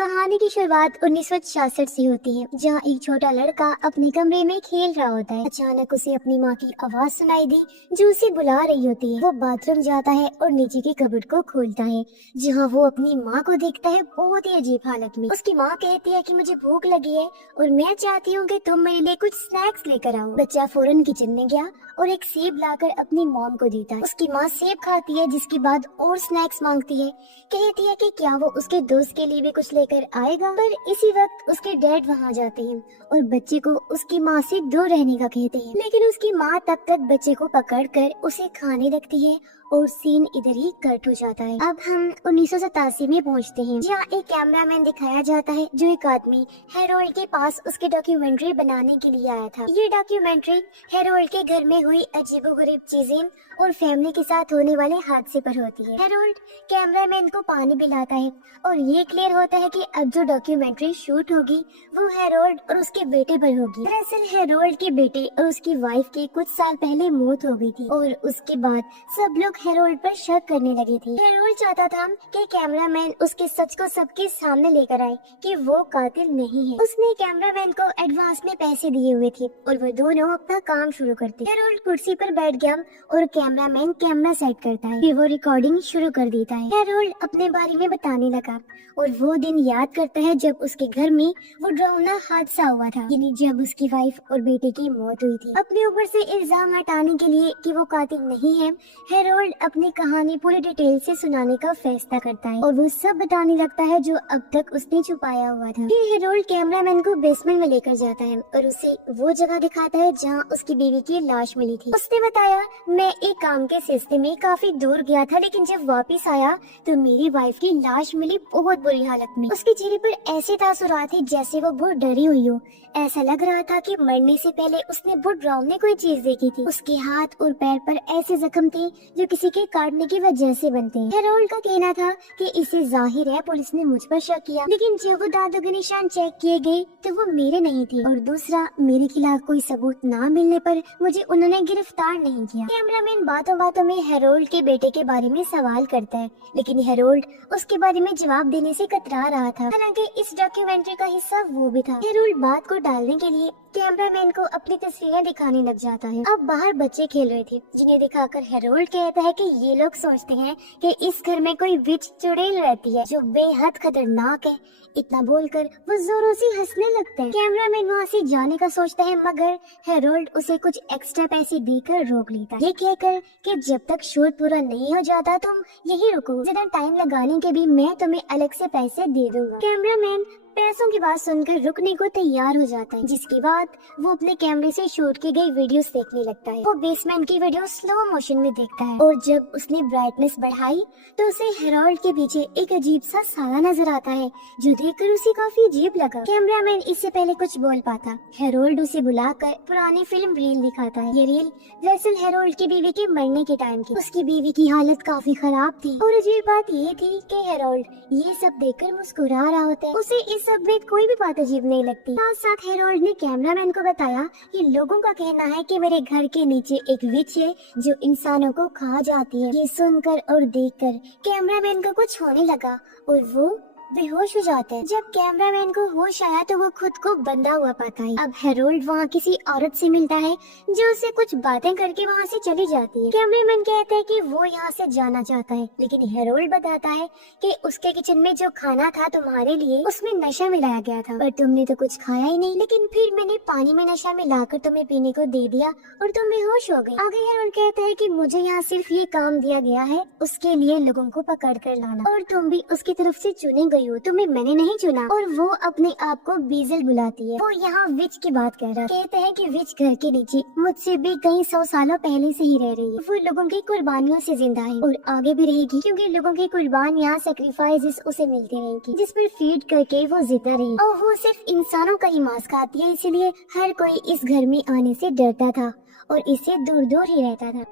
कहानी की शुरुआत 1966 से होती है, जहाँ एक छोटा लड़का अपने कमरे में खेल रहा होता है। अचानक उसे अपनी माँ की आवाज सुनाई दी जो उसे बुला रही होती है। वो बाथरूम जाता है और नीचे की कबर्ड को खोलता है, जहाँ वो अपनी माँ को देखता है बहुत ही अजीब हालत में। उसकी माँ कहती है कि मुझे भूख लगी है और मैं चाहती हूँ कि तुम मेरे लिए कुछ स्नैक्स लेकर आओ। बच्चा फौरन किचन में गया और एक सेब लाकर अपनी मॉम को देता है। उसकी माँ सेब खाती है, जिसके बाद और स्नैक्स मांगती है। कहती है कि क्या वो उसके दोस्त के लिए भी कुछ लेकर आएगा, पर इसी वक्त उसके डैड वहाँ जाते हैं और बच्चे को उसकी माँ से दूर रहने का कहते हैं। लेकिन उसकी माँ तब तक बच्चे को पकड़कर उसे खाने लगती है और सीन इधर ही कट हो जाता है। अब हम 1987 में पहुंचते हैं, जहाँ एक कैमरामैन दिखाया जाता है जो एक आदमी हेरोल्ड के पास उसके डॉक्यूमेंट्री बनाने के लिए आया था। ये डॉक्यूमेंट्री हेरोल्ड के घर में हुई अजीबोगरीब चीजें और फैमिली के साथ होने वाले हादसे पर होती है। हेरोल्ड कैमरामैन को पानी पिलाता है और ये क्लियर होता है कि अब जो डॉक्यूमेंट्री शूट होगी वो हेरोल्ड और उसके बेटे पर होगी। दरअसल हेरोल्ड के बेटे और उसकी वाइफ की कुछ साल पहले मौत हो गई थी और उसके बाद सब लोग हेरोल्ड पर शक करने लगे थे। हेरोल्ड चाहता था कि कैमरामैन उसके सच को सबके सामने लेकर आए कि वो कातिल नहीं है। उसने कैमरामैन को एडवांस में पैसे दिए हुए थे और वो दोनों अपना काम शुरू करते। हेरोल्ड कुर्सी पर बैठ गया और कैमरामैन कैमरा सेट करता है, फिर वो रिकॉर्डिंग शुरू कर देता है। हेरोल्ड अपने बारे में बताने लगा और वो दिन याद करता है जब उसके घर में वो डरावना हादसा हुआ था, यानी जब उसकी वाइफ और बेटे की मौत हुई थी। अपने ऊपर से इल्जाम हटाने के लिए कि वो कातिल नहीं है, हेरोल्ड अपनी कहानी पूरी डिटेल से सुनाने का फैसला करता है और वो सब बताने लगता है जो अब तक उसने छुपाया हुआ था। फिर हेरोल्ड कैमरामैन को बेसमेंट में लेकर जाता है और उसे वो जगह दिखाता है जहाँ उसकी बीवी की लाश मिली थी। उसने बताया, मैं एक काम के सिलसिले में काफी दूर गया था, लेकिन जब वापस आया तो मेरी वाइफ की लाश मिली बहुत बुरी हालत में। उसके चेहरे पर ऐसे तासुरात थे जैसे वो बहुत डरी हुई हो। ऐसा लग रहा था कि मरने से पहले उसने बहुत डरावनी कोई चीज देखी थी। उसके हाथ और पैर पर ऐसे जख्म थे जो किसी के काटने की वजह से बनते हैं। हेरोल्ड का कहना था कि इसे जाहिर है पुलिस ने मुझ पर शक किया, लेकिन जब वो दांतों के निशान चेक किए गए तो वो मेरे नहीं थे, और दूसरा मेरे खिलाफ कोई सबूत ना मिलने पर मुझे उन्होंने गिरफ्तार नहीं किया। कैमरामैन बातों बातों में हेरोल्ड के बेटे के बारे में सवाल करता है, लेकिन हेरोल्ड उसके बारे में जवाब देने से कतरा रहा था। हालांकि इस डॉक्यूमेंट्री का हिस्सा वो भी था। हेरोल्ड बात को टालने के लिए कैमरामैन को अपनी तस्वीरें दिखाने लग जाता है। अब बाहर बच्चे खेल रहे थे, जिन्हें दिखाकर हेरोल्ड कहता है कि ये लोग सोचते हैं कि इस घर में कोई विच चुड़ैल रहती है जो बेहद खतरनाक है। इतना बोलकर वो जोरों से हंसने लगता है। कैमरामैन वहाँ से जाने का सोचता है, मगर हेरोल्ड उसे कुछ एक्स्ट्रा पैसे देकर रोक लेता है, ये कहकर कि जब तक शूट पूरा नहीं हो जाता तुम यही रुको, ज्यादा टाइम लगाने के भी मैं तुम्हें अलग से पैसे दे दूंगा। कैमरामैन पैसों की बात सुनकर रुकने को तैयार हो जाता है, जिसके बाद वो अपने कैमरे से शूट की गई वीडियोस देखने लगता है। वो बेसमेंट की वीडियो स्लो मोशन में देखता है और जब उसने ब्राइटनेस बढ़ाई तो उसे हेरोल्ड के पीछे एक अजीब सा साया नजर आता है, जो देखकर उसे काफी अजीब लगा। कैमरामैन इससे पहले कुछ बोल पाता, हेरोल्ड उसे बुलाकर पुरानी फिल्म रील दिखाता है। ये रील दरअसल हेरोल्ड की बीवी के मरने के टाइम की। उसकी बीवी की हालत काफी खराब थी और अजीब बात ये थी कि हेरोल्ड ये सब देखकर मुस्कुरा रहा होता है। उसे इस सब में कोई भी बात अजीब नहीं लगती। साथ साथ हेरोल्ड ने कैमरामैन को बताया कि लोगों का कहना है कि मेरे घर के नीचे एक विच है जो इंसानों को खा जाती है। ये सुनकर और देखकर कैमरामैन को कुछ होने लगा और वो बेहोश हो जाते हैं। जब कैमरामैन को होश आया तो वो खुद को बंधा हुआ पाता है। अब हेरोल्ड वहाँ किसी औरत से मिलता है जो उससे कुछ बातें करके वहाँ से चली जाती है। कैमरामैन कहता है कि वो यहाँ से जाना चाहता है, लेकिन हेरोल्ड बताता है कि उसके किचन में जो खाना था तुम्हारे लिए उसमें नशा मिलाया गया था, पर तुमने तो कुछ खाया ही नहीं। लेकिन फिर मैंने पानी में नशा मिलाकर तुम्हें पीने को दे दिया और तुम बेहोश हो गए। आगे हेरोल्ड कहता है कि मुझे यहाँ सिर्फ ये काम दिया गया है उसके लिए लोगों को पकड़ कर लाना, और तुम भी उसकी तरफ से चुने गई हो, तुम्हें मैंने नहीं चुना। और वो अपने आप को बीजल बुलाती है। वो यहाँ विच की बात कर रहा, कहते हैं कि विच घर के नीचे मुझसे भी कई 100 सालों पहले से ही रह रही है। वो लोगों की कुर्बानियों से जिंदा है और आगे भी रहेगी, क्योंकि लोगों की कुर्बानियाँ सैक्रिफाइसेस उसे मिलती रहेंगी, जिस पर फीड करके वो जिंदा रही। और वो सिर्फ इंसानों का ही मांस खाती है, इसीलिए हर कोई इस घर में आने से डरता था और इससे दूर दूर ही रहता था।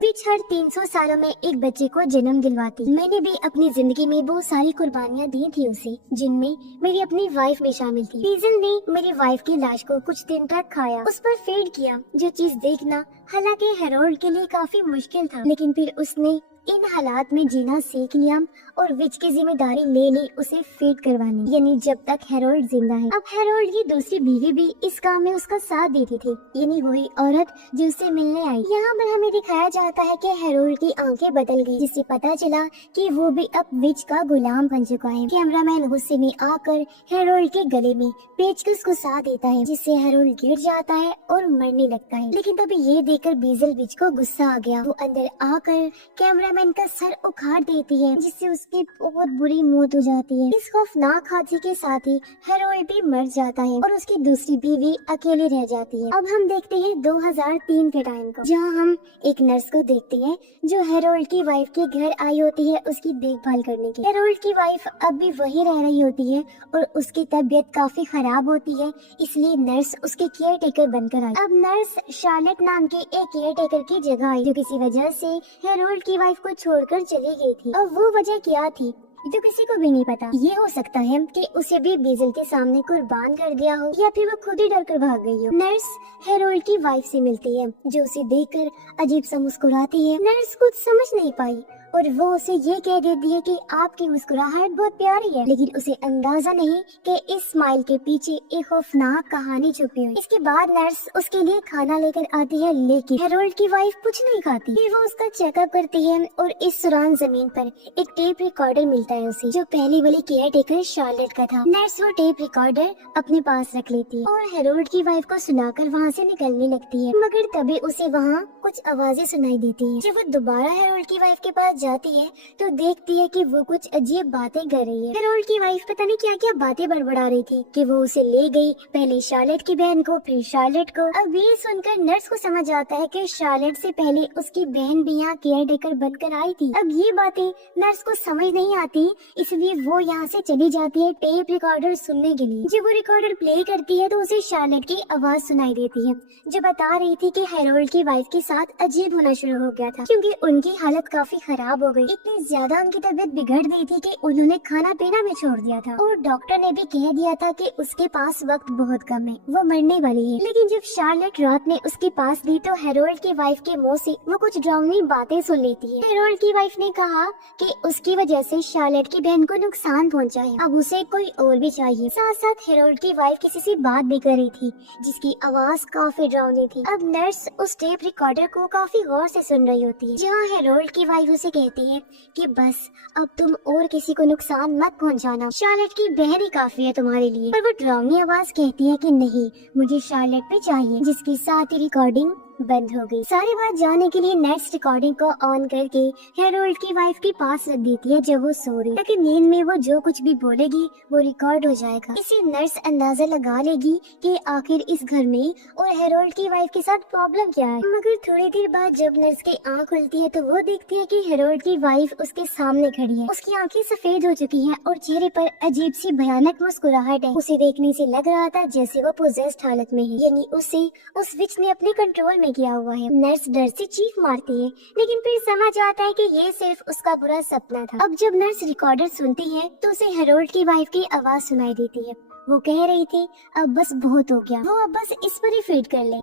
विच हर 300 सालों में एक बच्चे को जन्म दिलवाती। मैंने भी अपनी जिंदगी में बहुत सारी कुर्बानियाँ दी थी उसे, जिनमें मेरी अपनी वाइफ में शामिल थी। बीजल ने मेरी वाइफ की लाश को कुछ दिन तक खाया, उस पर फीड किया, जो चीज देखना हालांकि हेरोल्ड के लिए काफी मुश्किल था, लेकिन फिर उसने इन हालात में जीना सीख लिया और विच की जिम्मेदारी ले ली उसे फीड करवाने, यानी जब तक हेरोल्ड जिंदा है। अब हेरोल्ड की दूसरी बीवी भी इस काम में उसका साथ देती थी, यानी वही औरत जो उससे मिलने आई। यहाँ पर हमें दिखाया जाता है कि हेरोल्ड की आंखें बदल गई, जिससे पता चला कि वो भी अब विच का गुलाम बन चुका है। कैमरामैन गुस्से में आकर हेरोल्ड के गले में पेचकस घुसा देता है, जिससे हेरोल्ड गिर जाता है और मरने लगता है। लेकिन तभी ये देखकर बीजल विच को गुस्सा आ गया। वो अंदर आकर कैमरामैन का सर उखाड़ देती है, जिससे उसकी बहुत बुरी मौत हो जाती है। इस खौफनाक हादसे के साथ ही हेरोल्ड भी मर जाता है और उसकी दूसरी बीवी अकेली रह जाती है। अब हम देखते हैं 2003 के टाइम को, जहाँ हम एक नर्स को देखते हैं जो हेरोल्ड की वाइफ के घर आई होती है उसकी देखभाल करने के। हेरोल्ड की वाइफ अब भी वही रह रही होती है और उसकी तबीयत काफी खराब होती है, इसलिए नर्स उसके केयर टेकर बनकर आई। अब नर्स शार्लेट नाम के एक केयर टेकर की जगह आई, जो किसी वजह से हेरोल्ड की वाइफ को छोड़कर चली गई थी। और वो वजह क्या थी जो किसी को भी नहीं पता। ये हो सकता है कि उसे भी बीजल के सामने कुर्बान कर दिया हो, या फिर वो खुद ही डर कर भाग गई हो। नर्स हेरोल्ड की वाइफ से मिलती है, जो उसे देखकर अजीब सा मुस्कुराती है। नर्स कुछ समझ नहीं पाई और वो उसे ये कह देती है कि आपकी मुस्कुराहट बहुत प्यारी है, लेकिन उसे अंदाजा नहीं कि इस स्माइल के पीछे एक खौफनाक कहानी छुपी हुई। इसके बाद नर्स उसके लिए खाना लेकर आती है, लेकिन हेरोल्ड की वाइफ कुछ नहीं खाती। फिर वो उसका चेकअप करती है और इस दौरान जमीन पर एक टेप रिकॉर्डर मिलता है उसे, जो पहले वाली केयर टेकर शार्लेट का था। नर्स वो टेप रिकॉर्डर अपने पास रख लेती है और हेरोल्ड की वाइफ को सुनाकर वहाँ से निकलने लगती है, मगर तभी उसे वहाँ कुछ आवाजें सुनाई देती है। जब वो दोबारा हेरोल्ड की वाइफ के पास जाती है तो देखती है कि वो कुछ अजीब बातें कर रही है। हेरोल्ड की वाइफ पता नहीं क्या क्या बातें बड़बड़ा रही थी कि वो उसे ले गई, पहले शार्लेट की बहन को, फिर शार्लेट को। अब ये सुनकर नर्स को समझ आता है कि शार्लेट से पहले उसकी बहन भी यहाँ केयर टेकर बनकर आई थी। अब ये बातें नर्स को समझ नहीं आती, इसलिए वो यहाँ से चली जाती है टेप रिकॉर्डर सुनने के लिए। जब वो रिकॉर्डर प्ले करती है तो उसे शार्लेट की आवाज सुनाई देती है, जो बता रही थी कि हेरोल्ड की वाइफ के साथ अजीब होना शुरू हो गया था, क्योंकि उनकी हालत काफी खराब हो गई। इतनी ज्यादा उनकी तबीयत बिगड़ गई थी कि उन्होंने खाना पीना भी छोड़ दिया था और डॉक्टर ने भी कह दिया था कि उसके पास वक्त बहुत कम है, वो मरने वाली है। लेकिन जब शार्लेट रात में उसके पास थी तो हेरोल्ड की वाइफ के मुंह से वो कुछ डरावनी बातें सुन लेती है। हेरोल्ड की वाइफ ने कहा कि उसकी वजह से शार्लेट की बहन को नुकसान पहुंचा है, अब उसे कोई और भी चाहिए। साथ साथ हेरोल्ड की वाइफ किसी से बात भी कर रही थी, जिसकी आवाज काफी डरावनी थी। अब नर्स उस टेप रिकॉर्डर को काफी गौर से सुन रही होती है, जहाँ हेरोल्ड की वाइफ उसे कहती है कि बस अब तुम और किसी को नुकसान मत पहुंचाना, शार्लेट की बहन ही काफी है तुम्हारे लिए। पर वो डरावनी आवाज कहती है कि नहीं, मुझे शार्लेट भी चाहिए, जिसके साथ ही रिकॉर्डिंग बंद हो गई। सारी बात जानने के लिए नेक्स्ट रिकॉर्डिंग को ऑन करके हेरोल्ड की वाइफ के पास रख देती है जब वो सो रही, ताकि नींद में वो जो कुछ भी बोलेगी वो रिकॉर्ड हो जाएगा। इसे नर्स अंदाजा लगा लेगी कि आखिर इस घर में और हेरोल्ड की वाइफ के साथ प्रॉब्लम क्या है। मगर थोड़ी देर बाद जब नर्स की आँख खुलती है तो वो देखती है कि हेरोल्ड की वाइफ उसके सामने खड़ी है। उसकी आंखें सफेद हो चुकी हैं और चेहरे पर अजीब सी भयानक मुस्कुराहट है। उसे देखने से लग रहा था जैसे वो पोजेस्ड हालत में है, यानी उसे उस विच ने अपने कंट्रोल किया हुआ है। नर्स डर से चीख मारती है, लेकिन फिर समझ आता है कि ये सिर्फ उसका बुरा सपना था। अब जब नर्स रिकॉर्डर सुनती है तो उसे हेरोल्ड की वाइफ की आवाज सुनाई देती है। वो कह रही थी अब बस बहुत हो गया, वो अब बस इस पर ही फीड कर ले।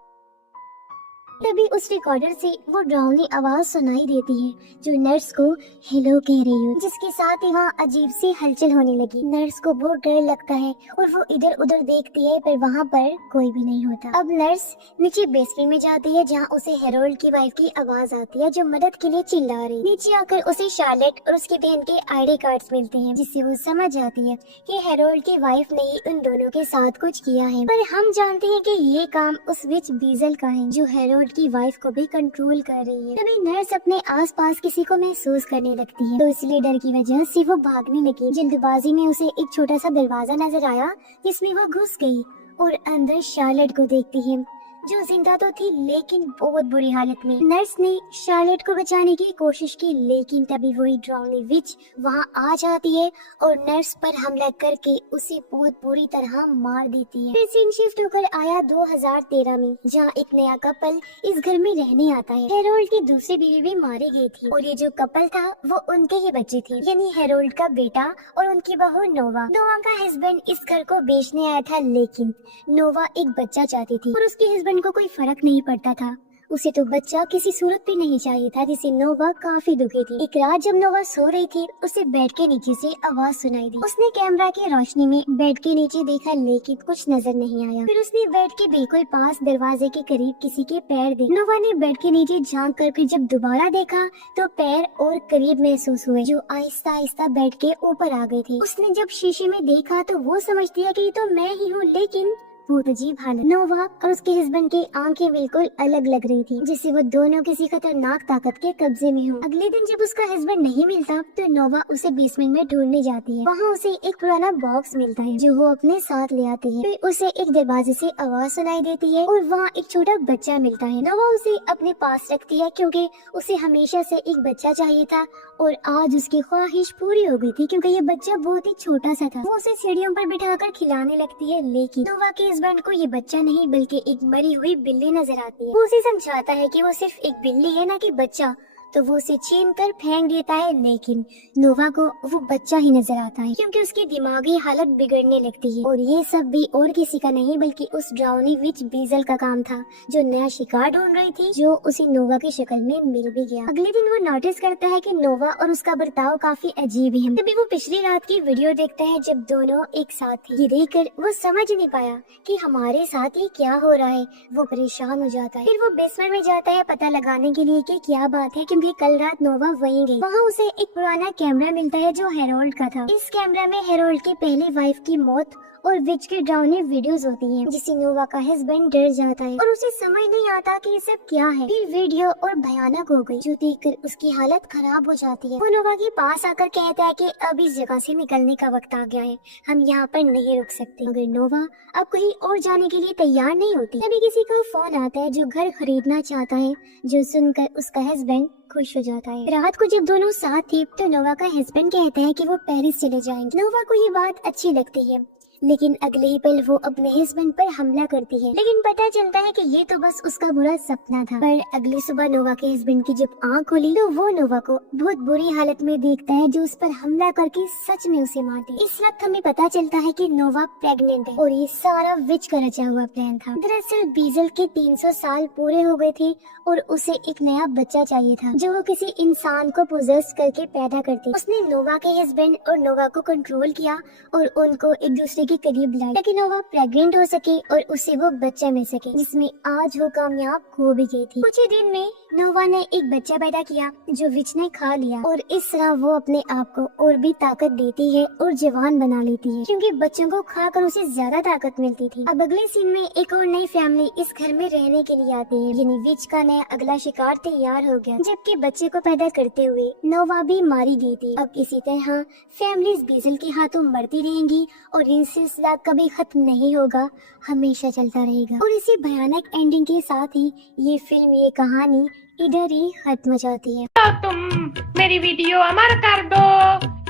तभी उस रिकॉर्डर से वो डरावनी आवाज सुनाई देती है जो नर्स को हेलो कह रही हो, जिसके साथ ही वहाँ अजीब सी हलचल होने लगी। नर्स को बहुत डर लगता है और वो इधर उधर देखती है, पर वहाँ पर कोई भी नहीं होता। अब नर्स नीचे बेसमेंट में जाती है जहाँ उसे हेरोल्ड की वाइफ की आवाज आती है जो मदद के लिए चिल्ला रही। नीचे आकर उसे शार्लेट और उसकी बहन के आईडी कार्ड्स मिलते हैं, जिससे वो समझ जाती है कि हेरोल्ड की वाइफ ने ही उन दोनों के साथ कुछ किया है। पर हम जानते हैं कि ये काम उस विच बीजल का है जो हेरोल्ड की वाइफ को भी कंट्रोल कर रही है। तभी नर्स अपने आसपास किसी को महसूस करने लगती है, तो इसलिए डर की वजह से वो भागने लगी। जल्दबाजी में उसे एक छोटा सा दरवाजा नजर आया जिसमें वो घुस गई और अंदर शार्लेट को देखती है जो जिंदा तो थी लेकिन बहुत बुरी हालत में। नर्स ने शार्लेट को बचाने की कोशिश की, लेकिन तभी वही ड्राउनी विच वहाँ आ जाती है और नर्स पर हमला करके उसे बहुत बुरी तरह मार देती है। फिर सीन शिफ्ट होकर आया 2013 में, जहाँ एक नया कपल इस घर में रहने आता है। हेरोल्ड की दूसरी बीवी भी मारी गई थी और ये जो कपल था वो उनके ही बच्चे थे, यानी हेरोल्ड का बेटा और उनकी बहू नोवा। नोवा का हस्बैंड इस घर को बेचने आया था, लेकिन नोवा एक बच्चा चाहती थी और उसके हस्बैंड को कोई फर्क नहीं पड़ता था। उसे तो बच्चा किसी सूरत पे नहीं चाहिए था, जिससे नोवा काफी दुखी थी। एक रात जब नोवा सो रही थी, उसे बेड के नीचे से आवाज सुनाई दी। उसने कैमरा की रोशनी में बेड के नीचे देखा, लेकिन कुछ नजर नहीं आया। फिर उसने बेड के बिल्कुल पास दरवाजे के करीब किसी के पैर देखे। नोवा ने बेड के नीचे झांक कर फिर जब दोबारा देखा तो पैर और करीब महसूस हुए, जो आहिस्ता आहिस्ता बेड के ऊपर आ गए थे। उसने जब शीशे में देखा तो वो समझ दिया कि ये तो मैं ही हूँ, लेकिन बहुत अजीब हालत। नोवा और उसके हस्बैंड की आंखें बिल्कुल अलग लग रही थी, जिससे वो दोनों किसी खतरनाक ताकत के कब्जे में हो। अगले दिन जब उसका हस्बैंड नहीं मिलता तो नोवा उसे बेसमेंट में ढूंढने जाती है। वहाँ उसे एक पुराना बॉक्स मिलता है जो वो अपने साथ ले आती है। फिर उसे एक दरवाजे से आवाज सुनाई देती है और वहाँ एक छोटा बच्चा मिलता है। नोवा उसे अपने पास रखती है क्योंकि उसे हमेशा से एक बच्चा चाहिए था और आज उसकी ख्वाहिश पूरी हो गई थी, क्योंकि ये बच्चा बहुत ही छोटा सा था। वो उसे सीढ़ियों पर बिठाकर खिलाने लगती है, लेकिन नोवा के हस्बैंड को ये बच्चा नहीं बल्कि एक मरी हुई बिल्ली नजर आती है। वो उसे समझाता है कि वो सिर्फ एक बिल्ली है, ना कि बच्चा, तो वो उसे छीन कर फेंक देता है, लेकिन नोवा को वो बच्चा ही नजर आता है क्योंकि उसकी दिमागी हालत बिगड़ने लगती है। और ये सब भी और किसी का नहीं बल्कि उस ड्राउनी विच बीजल का काम था, जो नया शिकार ढूंढ रही थी, जो उसे नोवा की शक्ल में मिल भी गया। अगले दिन वो नोटिस करता है कि नोवा और उसका बर्ताव काफी अजीब है। तभी वो पिछली रात की वीडियो देखता है जब दोनों एक साथ थे। ये देखकर वो समझ नहीं पाया कि हमारे साथ ये क्या हो रहा है। वो परेशान हो जाता है। फिर वो बेसमेंट में जाता है पता लगाने के लिए कि क्या बात है, क्योंकि कल रात नोवा वहीं गई। वहाँ उसे एक पुराना कैमरा मिलता है जो हेरोल्ड का था। इस कैमरा में हेरोल्ड की पहली वाइफ की मौत और विच के ड्राउनी वीडियोस होती हैं, जिससे नोवा का हस्बैंड डर जाता है और उसे समझ नहीं आता कि ये सब क्या है। फिर वीडियो और भयानक हो गई, जो देखकर उसकी हालत खराब हो जाती है। वो नोवा के पास आकर कहता है कि अब इस जगह से निकलने का वक्त आ गया है, हम यहाँ पर नहीं रुक सकते। मगर नोवा अब कहीं और जाने के लिए तैयार नहीं होती। तभी किसी का फोन आता है जो घर खरीदना चाहता है, जो सुनकर उसका हस्बैंड खुश हो जाता है। रात को जब दोनों साथ थे तो नोवा का हस्बैंड कहता है कि वो पेरिस चले जाएंगे। नोवा को ये बात अच्छी लगती है, लेकिन अगले ही पल वो अपने हस्बैंड पर हमला करती है। लेकिन पता चलता है कि ये तो बस उसका बुरा सपना था। पर अगली सुबह नोवा के हस्बैंड की जब आँख खुली तो वो नोवा को बहुत बुरी हालत में देखता है, जो उस पर हमला करके सच में उसे मार दी। इस वक्त हमें पता चलता है कि नोवा प्रेग्नेंट है और ये सारा विच का रचा हुआ प्लान था। दरअसल बीजल के 300 साल पूरे हो गए थे और उसे एक नया बच्चा चाहिए था, जो वो किसी इंसान को पोजेस करके पैदा करती। उसने नोवा के हस्बैंड और नोवा को कंट्रोल किया और उनको एक दूसरे के करीब लाई, ताकि नोवा प्रेग्नेंट हो सके और उसे वो बच्चा मिल सके, जिसमें आज वो कामयाब हो भी गई थी। कुछ ही दिन में नोवा ने एक बच्चा पैदा किया जो विच ने खा लिया और इस तरह वो अपने आप को और भी ताकत देती है और जवान बना लेती है, क्योंकि बच्चों को खाकर उसे ज्यादा ताकत मिलती थी। अब अगले सीन में एक और नई फैमिली इस घर में रहने के लिए आती है, यानी विच का नया अगला शिकार तैयार हो गया, जबकि बच्चे को पैदा करते हुए नोवा भी मारी गई थी। अब इसी तरह फैमिलीज बीजल के हाथों मरती रहेंगी और ये सिलसिला कभी खत्म नहीं होगा, हमेशा चलता रहेगा। और इसी भयानक एंडिंग के साथ ही ये फिल्म, ये कहानी इधर ही खत्म हो जाती है। तो तुम मेरी वीडियो अमर कर दो।